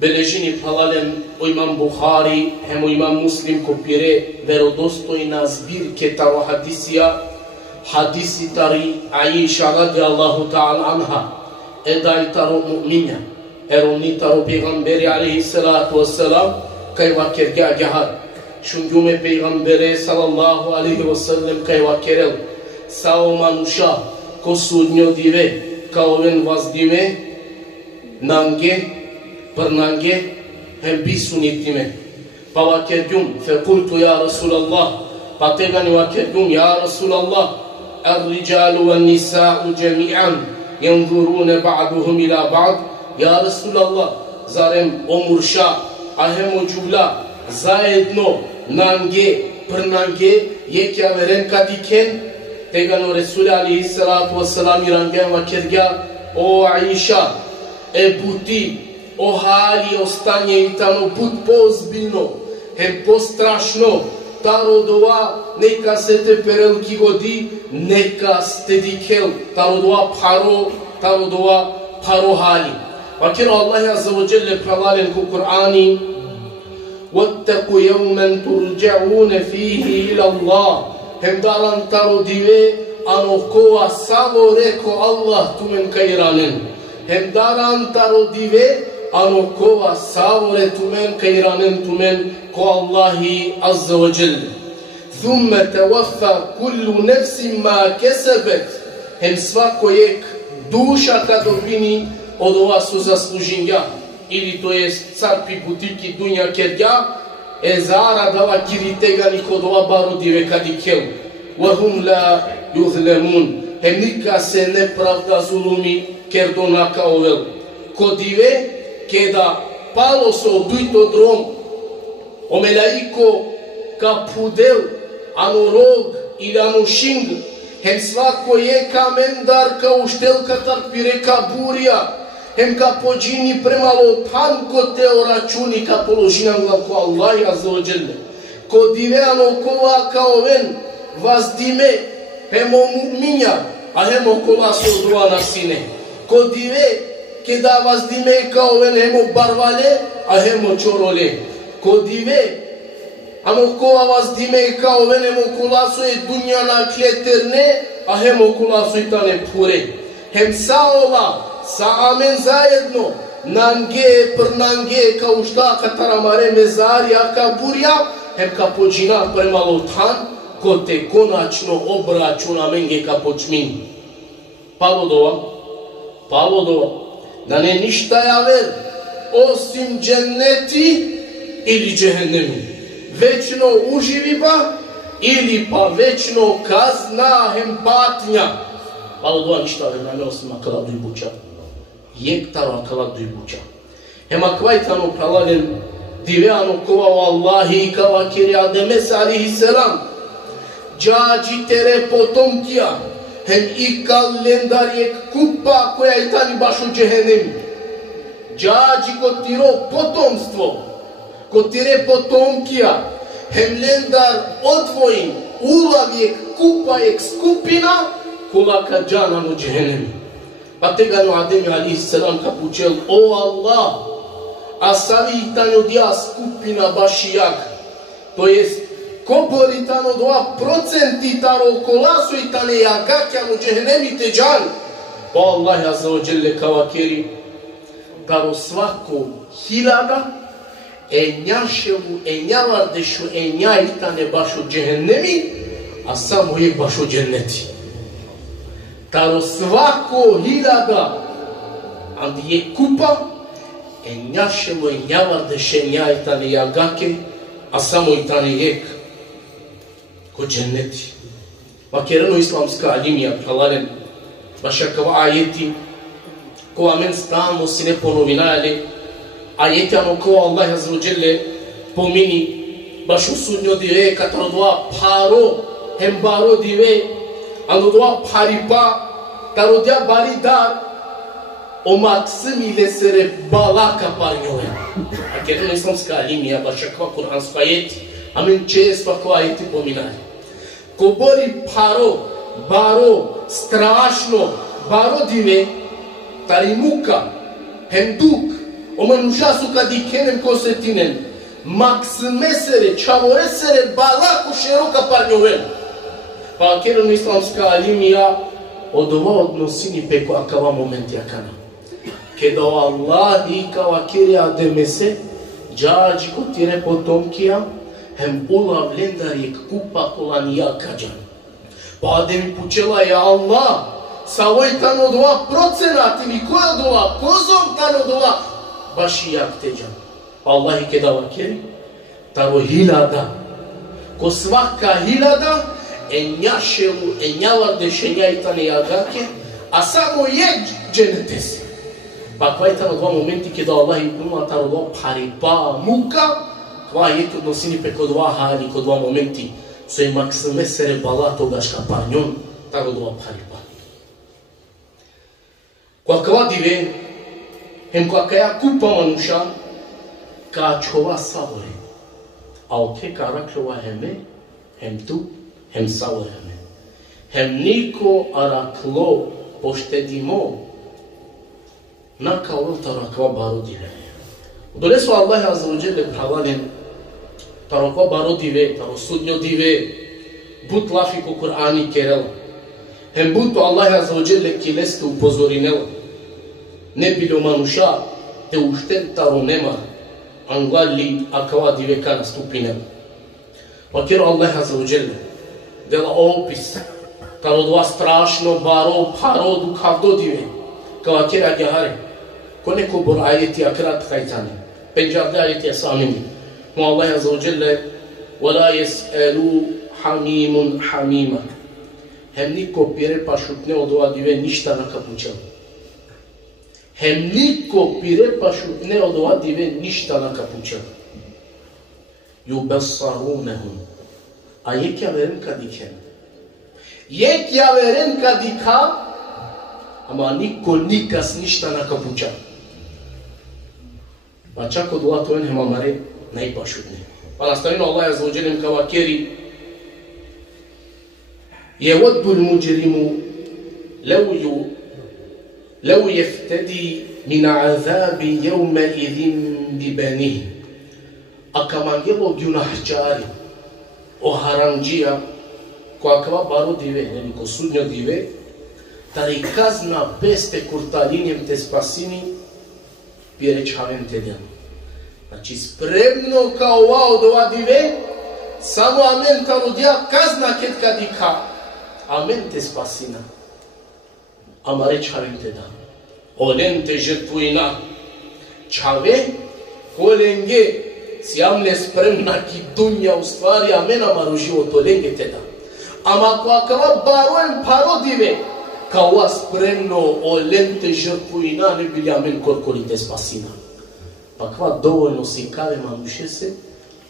Beleženi halalen o imam Buhari, hem o imam Muslim kopire verodostojna zbirke taro hadisija, hadisi tari Aisha radijallahu ta'ala anha, edaj taro mu'minja, eroni taro pejgamberi alaihi salatu wassalam, kajva kerga gahar. Shungume pejgamberi sallallahu alaihi wasallam kajva kerel, sao manusha, ko sudnjo dive, kao ven vazdime, nange, për nange, hem bisunit time. Pa vakergjum, fekultu ja Rasulallah, pa tegani vakergjum, ja Rasulallah, الرجال والنساء جميعا ينظرون بعضهم إلى بعض يا رسول الله زارم omurša ahemo jula zajedno nange prnange yekja veren kadiken tegano Resul alaihi salatu wassalam irangen vakerga o Aisha e buti o hali o stanje itano bud pozbiljno hem postrašno taro dova neka se te perelki godi neka ste dikel taro dova paro hali vakir Allah azza wa jalla pravalen ku Kur'ani wattaqu yawman turja'un fihi ila Allah hem daran taro dive anokova samo reko Allah tumen kairanen hem daran taro dive anokova savore tumen kairanen tumen ko Allahi azza wa jalla thumma tawaffa kullu nafsin ma kasabat hem svako jek duša kad dobini od ova su zasluženja ili to je car pi butiki dunja kerja e zaradava kiritega nikod ova barodive kadikel wahum la yuzlemun hem nika se nepravda zulumi kerdonaka ovel kodive keda palo se oduito drom o melaiko ka pudel anorog ili anošing hem svako je kamendar ka uštelka tarpire ka burja hem ka pođini premalo tanko teo računi ka položinan glavko Allah azza wa jalla ko dive anokova kao ven vazdime hem o mu'minja a hem okova se odrua na sine ko dive keda vazdime kao ven hem o barvale a hem o čorole ko dive anokova vazdime kao ven hem okolaso je dunja na kleterne a hem okolaso i tane pure hem sa ova sa amen zajedno nange prnange kao šta kataramare mezarja ka burja hem ka pođina premalo tan ko te konačno obračuna menge ka počmin Pavlodova da ne ništa javer osim dženneti ili džehennemi večno uživiba ili pa večno kazna hem patnja Pavlodova ništa javer ne osim akala dujbuća jektaro akala dujbuća hem akvajtano pralagen diveano kova o Allahi kava kiri Ademes alihi selam džađi tere potomkija hem i kalendar je kupa koja je tani baš u džehennemi džađi kod tiro potomstvo kod tire potomkija hem lendar odvojin ulavijek kupajek skupina kulaka džanan u džehennemi pa tegano Adem alihi selam kapučel o Allah a savitanju dja skupina baš jak to jest kobori tano 2% taro kolasu i tane jagakjanu džehennemi te džan o Allah azza wa jalla kavakeri taro svako hiljada enjaševu enjavardešu enjajtane baš u džehennemi a samo je baš u dženneti taro svako hiljada andi je kupa enjaševu enjavardešu enjajtane jagake a samo i tane jek ko dženneti. Vakerano islamska alimija pralaren bašakava ajeti ko amen stalno si ne ponovinajale ajeti ano ko Allah azza wa jalla pomini baš u sudnjo dive kataro dva paro hem baro dive ano dva paripa taro dja bari dar o maksimile sere balaka parnjove. Vakerano islamska alimija bašakava kuransko ajeti amen često ko ajeti pominaje ko bori paro, baro, strašno, baro dive, tari muka, hem duk, o mănușasu ca dikenem kosetinen, maksimesere, čavoresere, balaku šeroka parnjoven. Pa kjerno islamska alimija odova odnosini peko akava momenti akana. Kada Allah i kava kjerja demese, džađi kutire potomkija, hem ula vlendar je kupa kolanija kađan. Pa da mi pučela je Allah, sa ovoj tan od 2% ili koja od 2%, kozom tan od 2%, baš i jak teđan. Pa Allah i kada vakeri, taro 1000, ko svaka 1000, enjašelu, enjavar dešenja i tane jagake, a samo je dženetes. Pa kva je tan od 2 momenti kada Allah i kuma taro 2 paripa muka, kva je to odnosini peko 2 hali, ko 2 momenti, so je maksimesere bala togaška parnjon, taro 2 paripa. Kwa kva dive, hem kwa kaya kupa manusha, ka čova savore. A oke karakľova heme, hem tu, hem savore heme. Hem niko araklo poštedimo, naka ovelta rakva barodive. Dolesu Allah azza wa jalla bhavalim, taro kva barodive, taro sudnjo dive, but lafiku Kur'ani kerela. Hem butu Allah azza wa jalla kileske upozorinela. Ne bilo manuša te ušten taro nemar, anglalli akava diveka nastupinel. Pa kjero Allah azza wa jalla dela opis, taro 2 strašno baro, paro, dukavdo dive, kava kjera gjahare, ko neko bor ajeti akrat kajtane, penjarde ajeti asamini. Mu Allah azza wa jalla, wala jes'alu hamimun hamima. Hem niko pire pa šutne od ova dive ništa na kapučelu. Hem niko pire pa šutne od ova dive ništa na kapučelu. Yubessarunehum. A jek ja veren kad ikem. Jek ja veren kad ika, ama niko nikas ništa na kapučelu. Pa čak od ova tojen hema mare najpa šutne. Pa nastavino Allah azza wa jalla kava kjeri يود المجرم لو يفتدي من عذاب يومئذ ببنيه أكمانجلو جناحجاري o haranđija koja kva baro dive, ili ko sudnjo dive, tari kazna peste kurtalinjem te spasini, pjereć haven te djanu. Znači spremno kao ova od ova dive, samo amen taro dja kazna ket kadika. Amen te spasina. Ama reč haven te da. Olen te žrtvujna. Čave, kolenge, si amne spremna ki dunja u stvari, amen amaru život, olenge te da. Ama ko akava baroen parodive, kao ova spremno, olen te žrtvujna, ne bili amen korkori te spasina. Pa kva dovoljno si kave manuše se,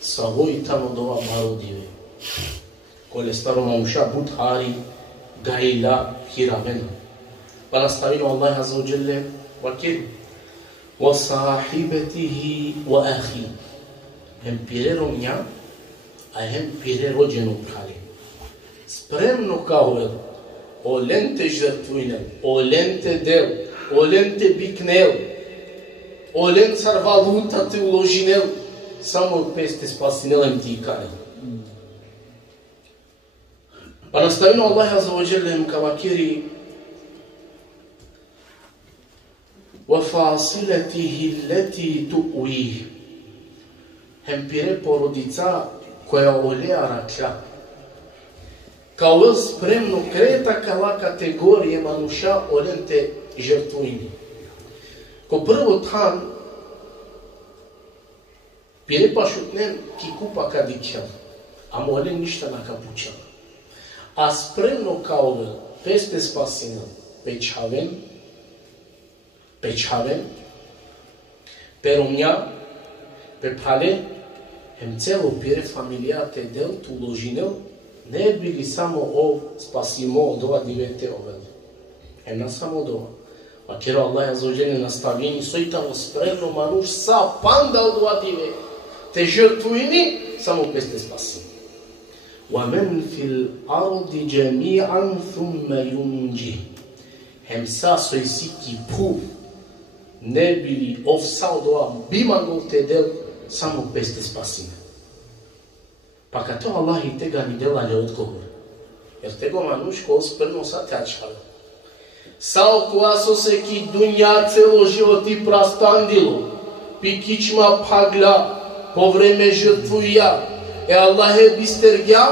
sa voj tamo do ova parodive. Kole staro mamuša budhari, gaila, hiravena. Pa nastavimo Allah azza wa jalla wakil. Wa sahibatihi wa akhi. Hem pirero mnja, a hem pirero dženu prali. Spremno kao el, olen te žrtvujnel, olen te del, olen te biknel, olen car valuta te uložinel, samo peste spasinelem ti ikanel. Pa nastavimo Allah azza wa jalla kavakiri wa fasilatihi allati tu'wih. Hem pire porodica koja olea rakla. Kao el spremno kreta kala kategorije manuša olen te žrtvujni. Ko prvo tan pire pa šutnen ki kupa kadikjal, a molen ništa na kapučal. A spremno kao el peste spasinel pečhaven, pe romnja, pe pale, hem celo pire familijate del tu uložinel, ne bili samo ov spasimo od ova divete ovel. Hem na samo od ova. Pa kjero Allah azza wa jalla nastavini, soj tamo spremno manuš sa panda od ova dive, te žrtvujni, samo peste spasimo. وَمَنْ فِي الْأَرْضِ جَمِيعًا ثُمَّ يُنْجِهِ. Hem sa soj siki pu ne bili ovsao doa bimagov te del samo peste spasine. Pa kad to Allah i tega ni delanje odgovor. Jer tego manuško osprno sa tjačalo. Sao kuaso se ki dunja celo životi prastandilo. Pi kičma pagla, po vreme žrtvuja. E Allahe bistergja,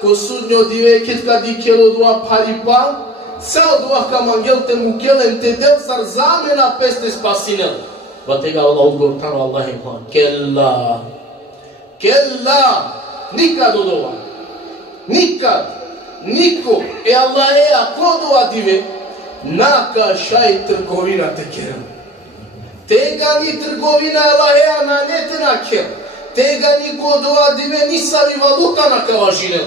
ko sudnjo diveket kadi kelo doa paripa, Sao doa kam angel te mukelen te del sar zamena peste spasinel. Va tega Allah odgovor Allah ima. Kella. Kella. Nikad odova. Nikad. Niko. E Allah e a ko doa dive? Naka šaj trgovina te kerem. Tega ni trgovina Allah e a na nete na ker. Tega ni ko doa dive ni savi valuta na kavažinel.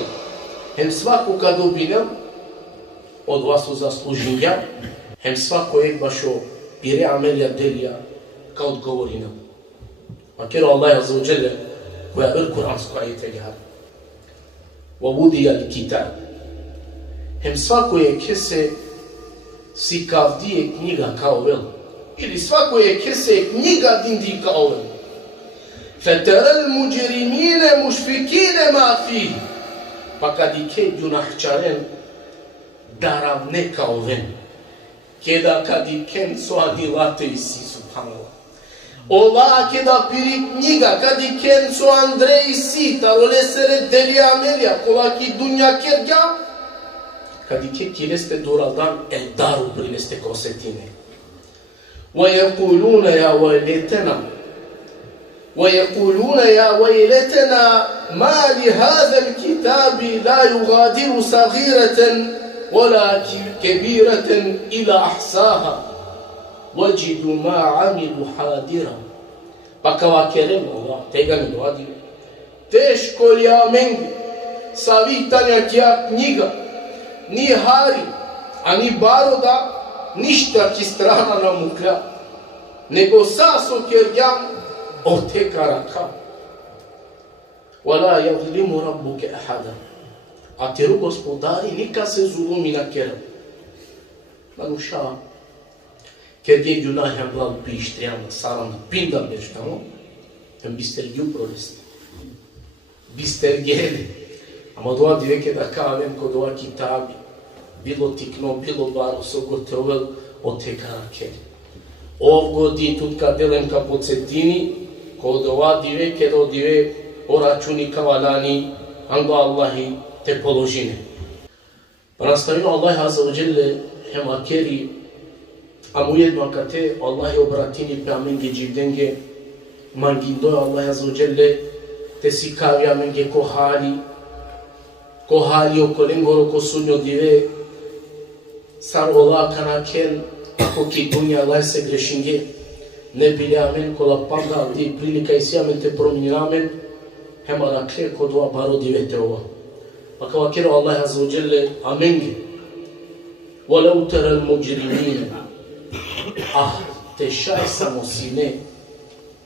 Hem svaku kad obinel, od vas u zasluženja, hem svako je bašo pire amelja delija kao odgovori nam. A kero Allah azza wa jalla koja ver kuransko ajete gehar. Wa wudija li kitab. Hem svako je kese si kavdije knjiga kao vel. Ili svako je kese knjiga dindi kao vel. Feterel muđerimine mušfikine ma fi. Pa kad i ke junahčaren darav ne kao ven. Keda kad i ken soadi late isi, subhanallah. Ola keda piri knjiga, kad i ken so Andrej isi, tarole sere delija amelja, kola ki dunja kerga, kad i ke kileste duraldan, el daru prineste kosetine. وَيَقُولُونَ يَا وَيْلَتَنَا وَيَقُولُونَ يَا وَيْلَتَنَا مَا لِهَذَا الْكِتَابِ لَا يُغَادِرُ صَغِيرَةً ولا كبيرة إلى أحصاها وجدوا ما عملوا حاضرا. Pa kao kerem Allah, tega ne doadi. Teško li amengi, savitanja kja knjiga, ni hari, a ni baroda, ništa ki strana nam ukra, nego saso kerjam od teka raka. Wala yadlimu rabbuke ahada. A teru gospodari nika se zulumi na kerem. Manuša, ker je junah hem glav pištrijama, saram pindam beštamo, hem bistergiju provesti. Bistergijeli. Ama doa diveke da kavem kod ova kitabi, bilo tikno, bilo baro, sogotovel, od teka rakeli. Ovgodi tutka delemka po cetini, kod ova diveke do dive o računi kavalani, ando Allahi, te položine. Pa nastavimo Allah azza wa jalla hem akeri amu jedno akate Allah je obratini pe amenge jivdenge mangindo Allah azza wa jalla te sikavi amenge kohali okolengoro ko sunyo dive sar ola kanaken ako ki dunja Allah se grešinge ne bili amen kola panda di prilika isi amen te promini amen hem arakle kodwa baro dive te ova. Pa kao kero Allah azza wa jalla amenge walau tara al-mujrimin te šaj samo sine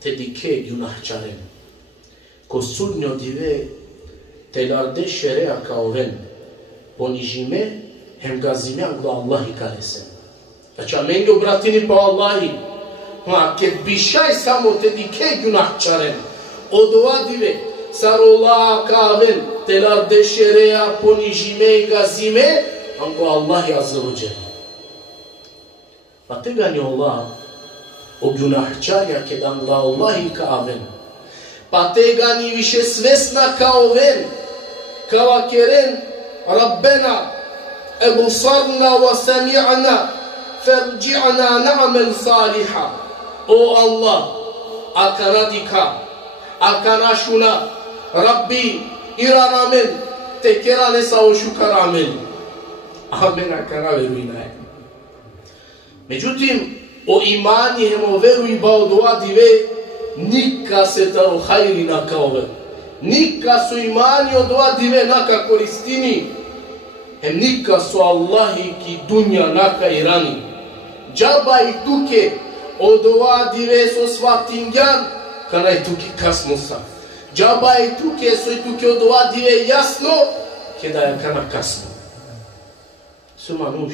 te dike junahčaren ko sudnjo dive te larde šerea kao ven ponižime hem gazime anglo Allahi kalesen. Znači amenge obratini pa Allahi ke bišaj samo te dike junahčaren od ova dive sarola kaven telar deşereya ponijime gazime anko Allah azza wa jalla. Pa tega ni Allah o günahčarja kedan la Allahi kaven. Pa tega ni više svesna kao ven kao keren Rabbena ebusarna wa sami'na farji'na na'mal saliha. O Allah akaradika akanašuna Rabbi iranamen tekerane sa ošukaramen. Amen akara veruinaje. Međutim, o imani hemo veru i baodoa dive nika se taro hajri naka ove. Nika su imani odoa dive naka koristini. Hem nika su Allahi ki dunja naka irani. Džaba i tuke odoa dive so svatingjan kana i tuke kasnosa. Džaba i tuke so i tuke odoa dive jasno kada je kana kasno. Suma nuš.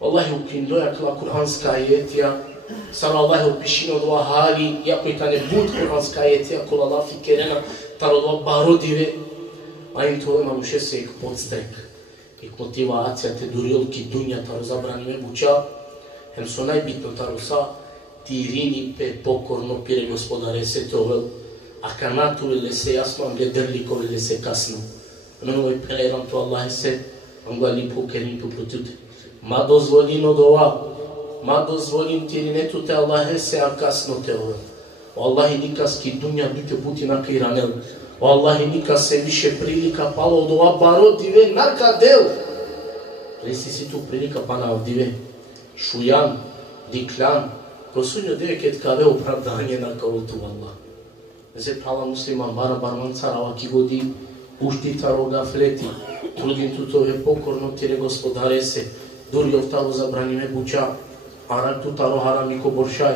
Wallahi ukindoja kla kuranska ajetija Sallallahu pišino dva hali, jako je ta ne bud kuranska ajeti, ako Allah fikerena, taro dva barodive, a im to ima muše se ik podstrek, ik motivacija, te durilki, dunja, taro zabrani me buča, hem so najbitno taro sa, tirini pe pokorno pire gospodare se tovel, a kanatule se jasno, am gledrlikove se kasno. Noi preiram to Allah se, am gali pokerin tu plutute. Ma dozvolim od ova, ma dozvolim tirinetu te Allah se, a kasno te ove. Wallahi nikaski dunja bite puti naka iranel. Wallahi nika se više prilika palo od ova barodive naka del. Resi si tu prilika pana odive. Šujan, diklan, prosunjo deveket kave opravdanje naka ultu Allah. Ze prava muslima mara barmanca rava ki godi uštita roga fleti. Trudim tu tove pokorno tire gospodare se. Duri ovtalo zabrani me buča. Arak tu taro haramiko boršaj.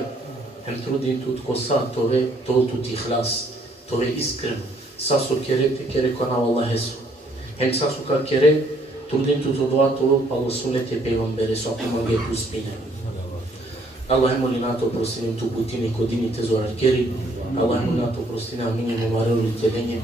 Hem trudim tu tko sa tove to tu ti hlas. Tove iskreno. Sa su kere te kere kona Allahe su. Hem sa su ka kere trudim tu to dva tolo palo sunete pejvambere su. Ako mange tu spine. Allah moli na to prostine tu putine kodini te zorar keri. Allah moli na to prostine aminje mu marelu tedenje.